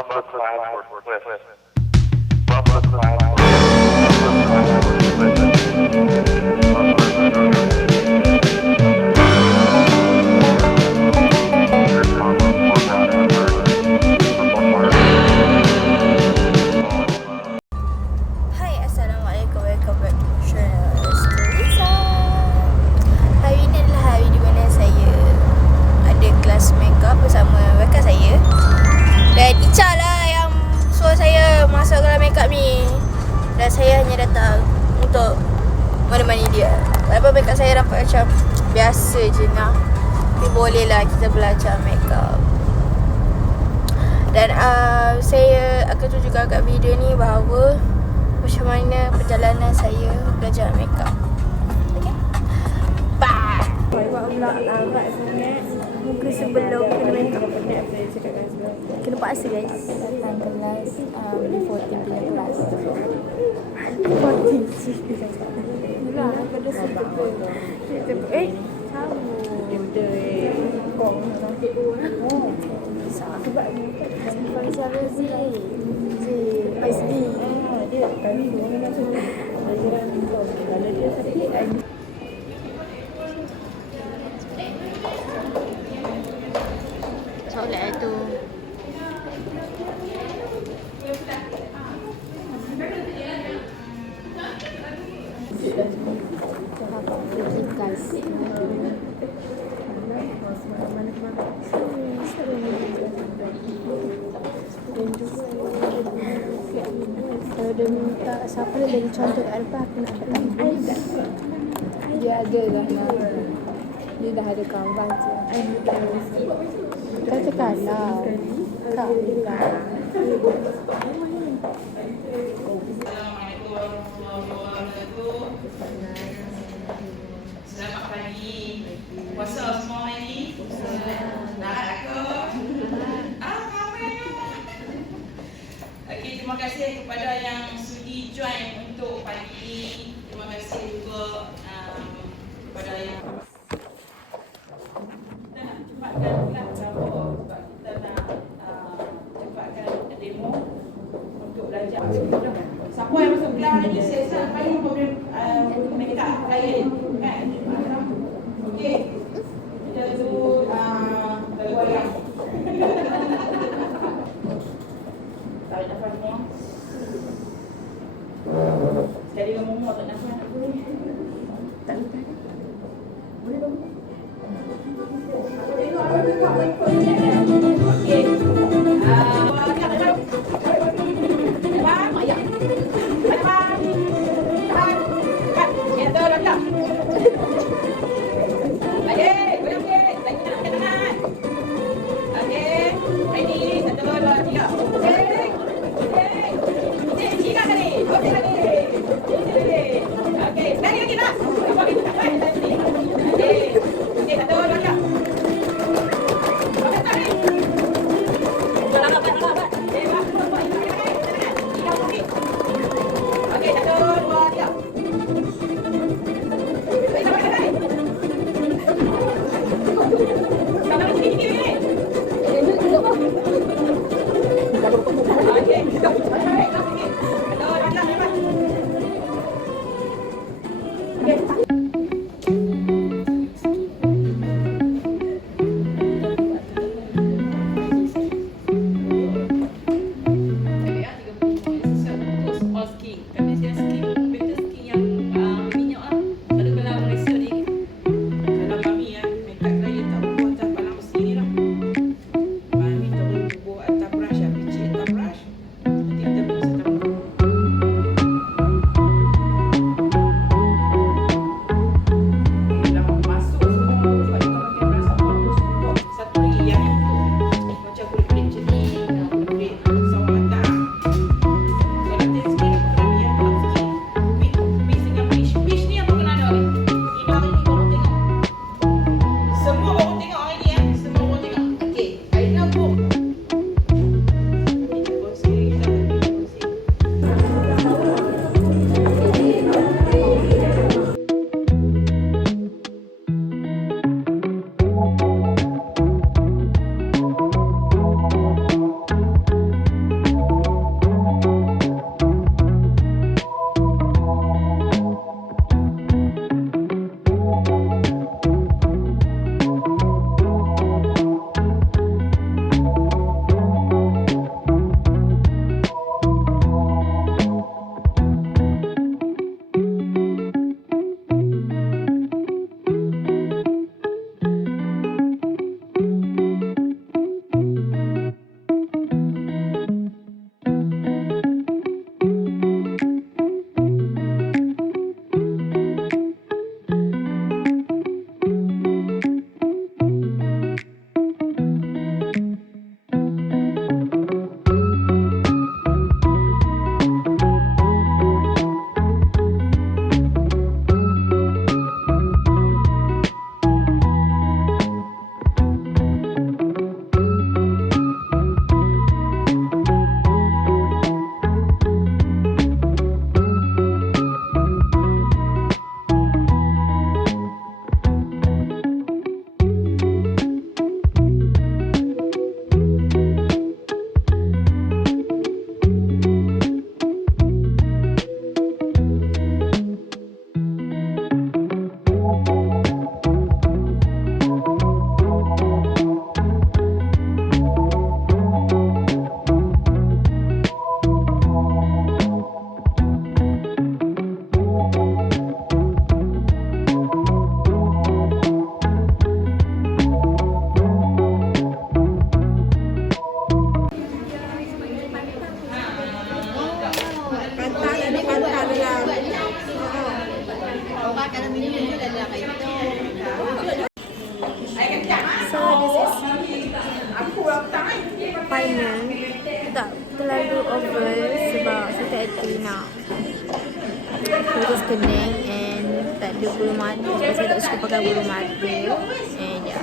Bumper cloud for Cliff. Bumper cloud for Hai, Assalamualaikum. Welcome back to channel Stelisa. Hari ini adalah hari di mana saya ada kelas makeup bersama rakan saya. Dan Ica lah yang suruh saya masuk kelas makeup ni. Dan saya hanya datang untuk menemani dia. Walaupun makeup saya nampak macam biasa je lah, tapi bolehlah kita belajar makeup. Dan saya akan tunjukkan kat video ni bahawa macam mana perjalanan saya belajar makeup. Okay? Bye! Buat pula agak sangat muka sebelum kena makeup. Kena paksa guys. Datang kelas before tim punya kelas. Party cik. Mula pada sebab sama. Dia kong. Sebab ni sebab siapa sih? SD. Dia kami dengan macam pelajaran kau. Kalau dia sakit Solat tu. Kalau dia minta siapa dia bagi contoh kat depan, aku nak kata Dia ada dah lah. Dia dah ada kawan je. Kata kalau kau bilang Selamat pagi. Puasa semua hari ni? Nak aku? Ramai. Okey, terima kasih kepada yang sudi join untuk pagi ini. Terima kasih juga kepada yang kita nak cepatkan kelas sebab kita nak cepatkan demo untuk belajar. Siapa yang masuk kelas hari ni siasat paling problem makeup lain kan? Okey. Kita tu lagu ayam. Tarik nafas semua. Sekali dengan Momo tak nafas nak boleh. Tak boleh. Boleh dong. Aku tengok apa buat main. Okey. Okay, over sebab saya tak hati nak terus kening and tak ada bulu mata sebab saya tak suka pakai bulu mata and ya,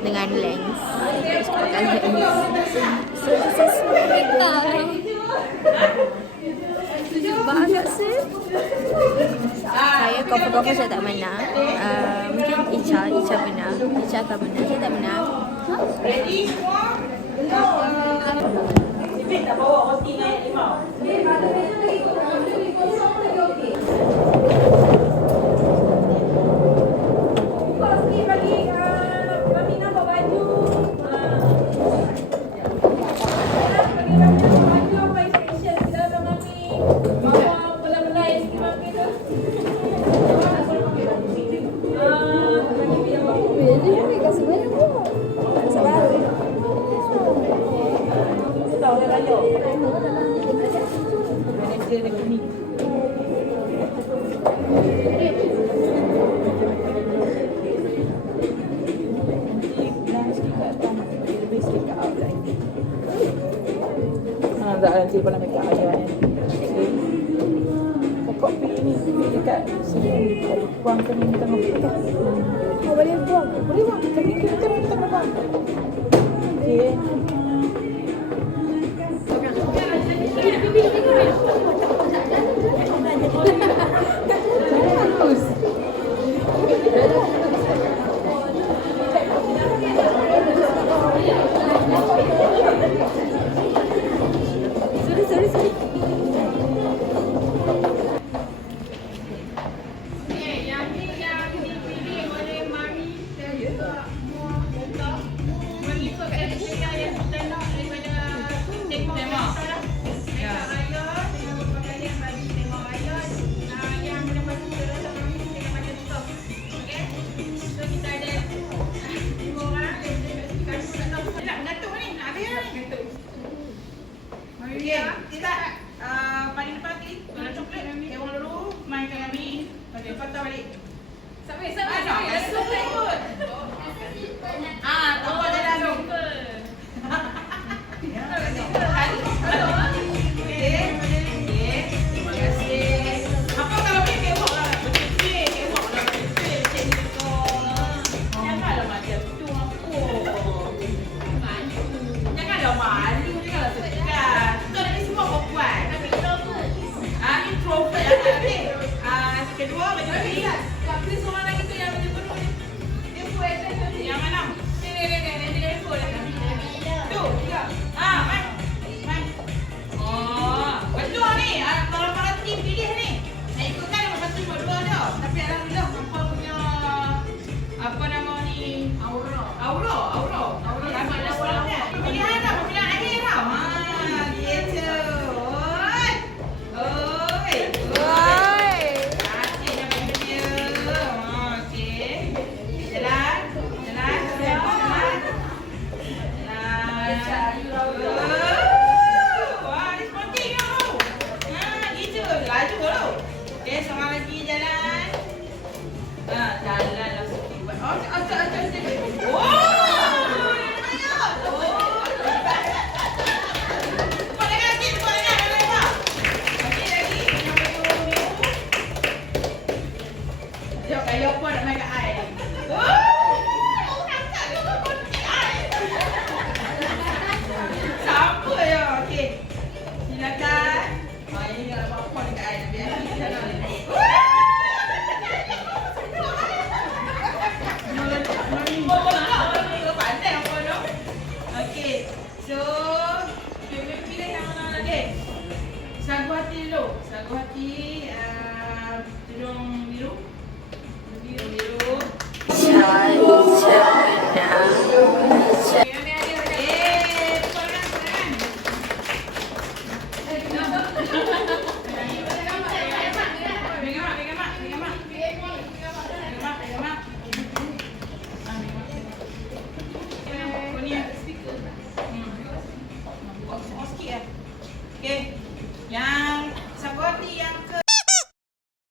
dengan lens tak suka pakai lens. So saya semua makeup sebab agak saya cover saya tak menang. Mungkin Icha menang. Icha akan menang. Saya tak menang. Ready semua? Sipit tak bawa roti dengan ayat limau. Nanti lepas nak make up aja kan. Pokok pergi ni dekat sini. Buang ke ni tengah kita. Oh, boleh buang. Boleh buang. Tapi kita tengah buang. Okey. Kita paling depan ni, warna coklat. Orang dulu mainkan kami. Okey, patah balik. Sampai. Tahu dalam.